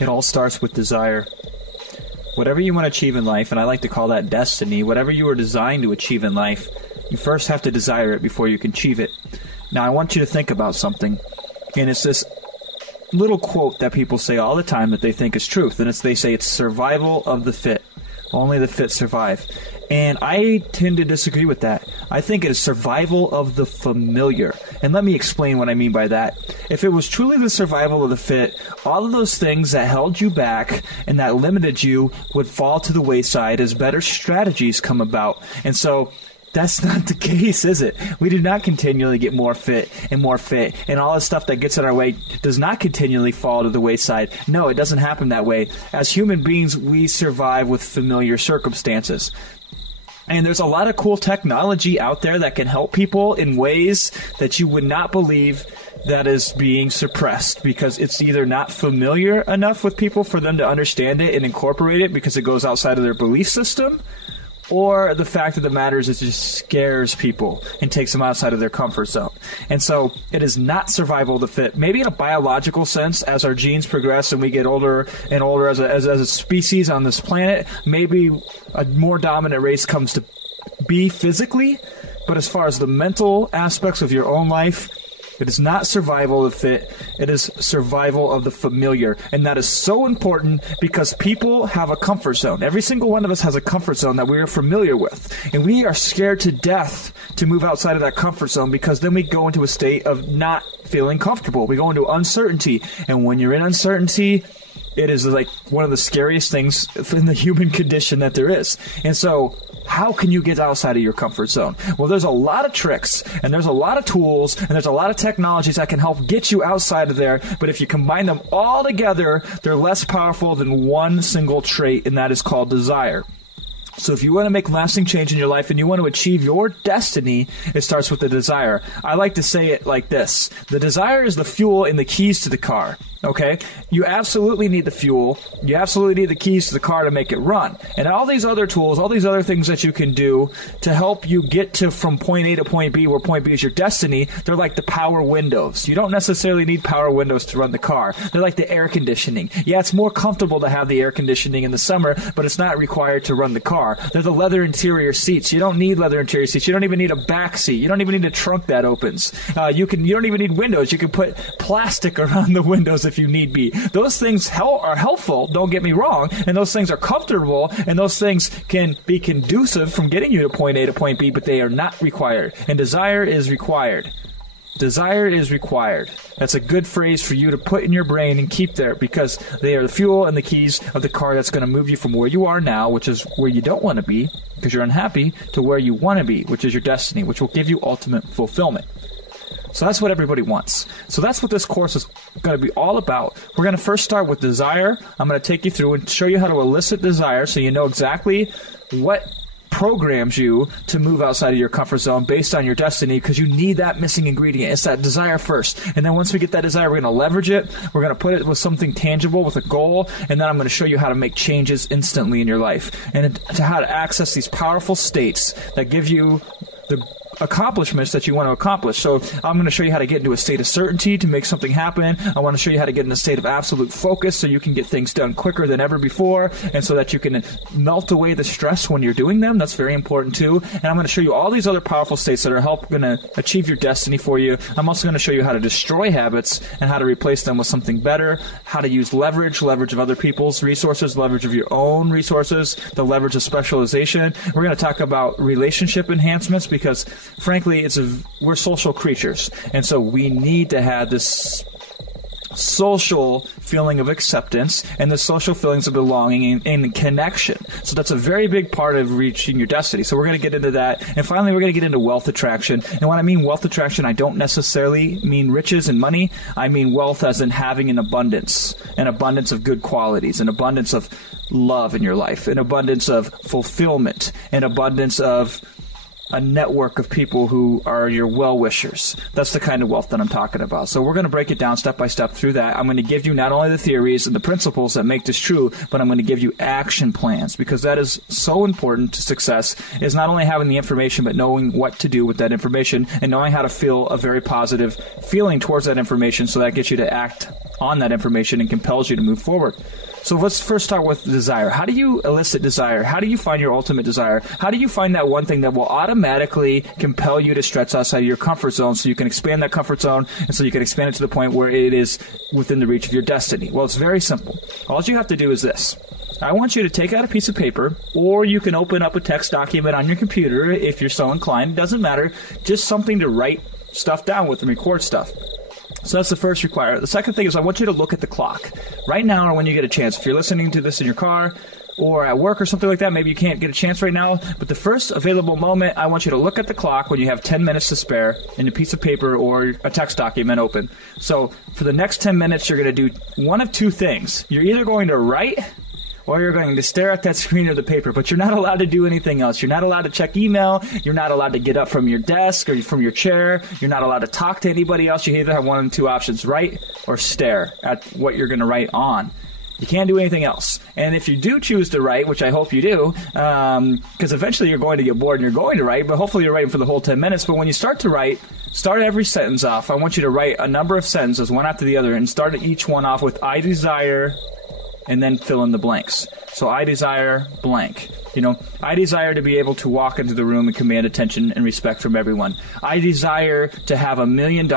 It all starts with desire. Whatever you want to achieve in life, and I like to call that destiny, whatever you were designed to achieve in life, you first have to desire it before you can achieve it. Now, I want you to think about something, and it's this little quote that people say all the time that they think is truth, and they say it's survival of the fit. Only the fit survive. And I tend to disagree with that. I think it is survival of the familiar. And let me explain what I mean by that. If it was truly the survival of the fit, all of those things that held you back and that limited you would fall to the wayside as better strategies come about. And so that's not the case, is it? We do not continually get more fit, and all the stuff that gets in our way does not continually fall to the wayside. No, it doesn't happen that way. As human beings, we survive with familiar circumstances. And there's a lot of cool technology out there that can help people in ways that you would not believe that is being suppressed, because it's either not familiar enough with people for them to understand it and incorporate it because it goes outside of their belief system, or the fact of the matter is it just scares people and takes them outside of their comfort zone. And so it is not survival of the fit. Maybe in a biological sense, as our genes progress and we get older and older as a species on this planet, maybe a more dominant race comes to be physically. But as far as the mental aspects of your own life, it is not survival of the fit. It is survival of the familiar. And that is so important because people have a comfort zone. Every single one of us has a comfort zone that we are familiar with. And we are scared to death to move outside of that comfort zone because then we go into a state of not feeling comfortable. We go into uncertainty. And when you're in uncertainty, it is like one of the scariest things in the human condition that there is. And so how can you get outside of your comfort zone? Well, there's a lot of tricks, and there's a lot of tools, and there's a lot of technologies that can help get you outside of there. But if you combine them all together, they're less powerful than one single trait, and that is called desire. So if you want to make lasting change in your life and you want to achieve your destiny, it starts with the desire. I like to say it like this. The desire is the fuel and the keys to the car. Okay? You absolutely need the fuel. You absolutely need the keys to the car to make it run. And all these other tools, all these other things that you can do to help you get to from point A to point B, where point B is your destiny, they're like the power windows. You don't necessarily need power windows to run the car. They're like the air conditioning. Yeah, it's more comfortable to have the air conditioning in the summer, but it's not required to run the car. They're the leather interior seats. You don't need leather interior seats. You don't even need a back seat. You don't even need a trunk that opens. You don't even need windows. You can put plastic around the windows if you need be. Those things are helpful, don't get me wrong, and those things are comfortable, and those things can be conducive from getting you to point A to point B, but they are not required. And desire is required. Desire is required. That's a good phrase for you to put in your brain and keep there, because they are the fuel and the keys of the car that's going to move you from where you are now, which is where you don't want to be because you're unhappy, to where you want to be, which is your destiny, which will give you ultimate fulfillment. So that's what everybody wants. So that's what this course is going to be all about. We're going to first start with desire. I'm going to take you through and show you how to elicit desire so you know exactly what programs you to move outside of your comfort zone based on your destiny, because you need that missing ingredient. It's that desire first. And then once we get that desire, we're going to leverage it. We're going to put it with something tangible, with a goal. And then I'm going to show you how to make changes instantly in your life and to how to access these powerful states that give you the accomplishments that you want to accomplish. So I'm going to show you how to get into a state of certainty to make something happen. I want to show you how to get in a state of absolute focus so you can get things done quicker than ever before, and so that you can melt away the stress when you're doing them. That's very important too. And I'm going to show you all these other powerful states that are going to achieve your destiny for you. I'm also going to show you how to destroy habits and how to replace them with something better, how to use leverage of other people's resources, leverage of your own resources, the leverage of specialization. We're going to talk about relationship enhancements, because frankly, we're social creatures, and so we need to have this social feeling of acceptance and the social feelings of belonging and connection. So that's a very big part of reaching your destiny. So we're going to get into that. And finally, we're going to get into wealth attraction. And when I mean wealth attraction, I don't necessarily mean riches and money. I mean wealth as in having an abundance of good qualities, an abundance of love in your life, an abundance of fulfillment, an abundance of a network of people who are your well-wishers. That's the kind of wealth that I'm talking about. So we're going to break it down step by step through that. I'm going to give you not only the theories and the principles that make this true, but I'm going to give you action plans, because that is so important to success, is not only having the information, but knowing what to do with that information and knowing how to feel a very positive feeling towards that information, so that gets you to act on that information and compels you to move forward. So let's first start with desire. How do you elicit desire? How do you find your ultimate desire? How do you find that one thing that will automatically compel you to stretch outside of your comfort zone, so you can expand that comfort zone and so you can expand it to the point where it is within the reach of your destiny? Well, it's very simple. All you have to do is this. I want you to take out a piece of paper, or you can open up a text document on your computer if you're so inclined. It doesn't matter. Just something to write stuff down with and record stuff. So that's the first requirement. The second thing is I want you to look at the clock. Right now, or when you get a chance, if you're listening to this in your car or at work or something like that, maybe you can't get a chance right now, but the first available moment, I want you to look at the clock when you have 10 minutes to spare and a piece of paper or a text document open. So for the next 10 minutes, you're going to do one of two things. You're either going to write, or you're going to stare at that screen or the paper, but you're not allowed to do anything else. You're not allowed to check email. You're not allowed to get up from your desk or from your chair. You're not allowed to talk to anybody else. You either have one of two options, write or stare at what you're going to write on. You can't do anything else. And if you do choose to write, which I hope you do, because eventually you're going to get bored and you're going to write, but hopefully you're writing for the whole 10 minutes. But when you start to write, start every sentence off. I want you to write a number of sentences, one after the other, and start each one off with I desire, and then fill in the blanks. So I desire blank. I desire to be able to walk into the room and command attention and respect from everyone. I desire to have $1 million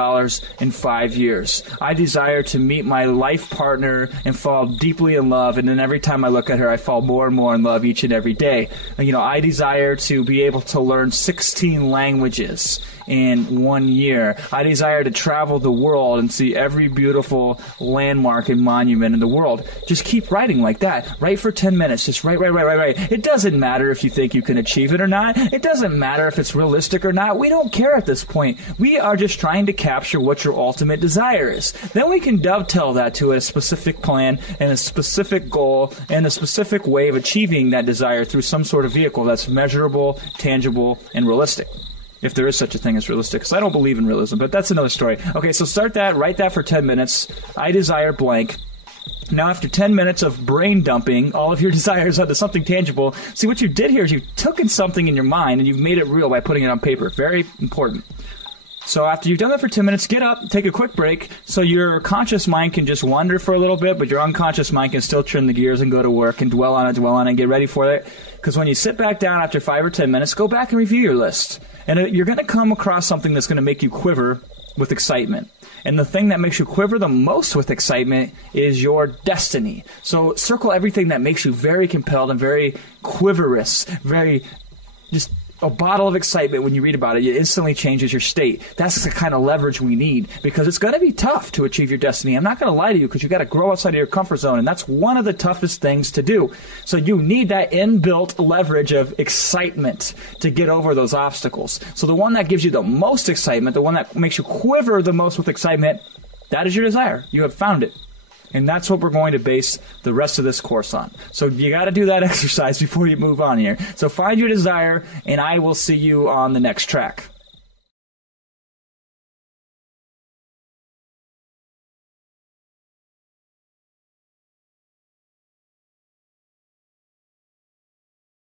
in 5 years. I desire to meet my life partner and fall deeply in love, and then every time I look at her, I fall more and more in love each and every day. I desire to be able to learn 16 languages in 1 year. I desire to travel the world and see every beautiful landmark and monument in the world. Just keep writing like that. Write for 10 minutes. Just write. It doesn't matter if you think you can achieve it or not. It doesn't matter if it's realistic or not. We don't care at this point. We are just trying to capture what your ultimate desire is. Then we can dovetail that to a specific plan and a specific goal and a specific way of achieving that desire through some sort of vehicle that's measurable, tangible, and realistic. If there is such a thing as realistic, because I don't believe in realism, but that's another story. Okay, so start that, write that for 10 minutes. I desire blank. Now, after 10 minutes of brain dumping all of your desires onto something tangible, see what you did here is you've taken something in your mind and you've made it real by putting it on paper. Very important. So after you've done that for 10 minutes, get up, take a quick break, so your conscious mind can just wander for a little bit, but your unconscious mind can still turn the gears and go to work and dwell on it, and get ready for it. Because when you sit back down after 5 or 10 minutes, go back and review your list. And you're going to come across something that's going to make you quiver with excitement. And the thing that makes you quiver the most with excitement is your destiny. So circle everything that makes you very compelled and very quiverous, very just a bottle of excitement when you read about it. It instantly changes your state. That's the kind of leverage we need, because it's going to be tough to achieve your destiny. I'm not going to lie to you, because you've got to grow outside of your comfort zone, and that's one of the toughest things to do. So you need that inbuilt leverage of excitement to get over those obstacles. So the one that gives you the most excitement, the one that makes you quiver the most with excitement, that is your desire. You have found it. And that's what we're going to base the rest of this course on. So you got to do that exercise before you move on here. So find your desire, and I will see you on the next track.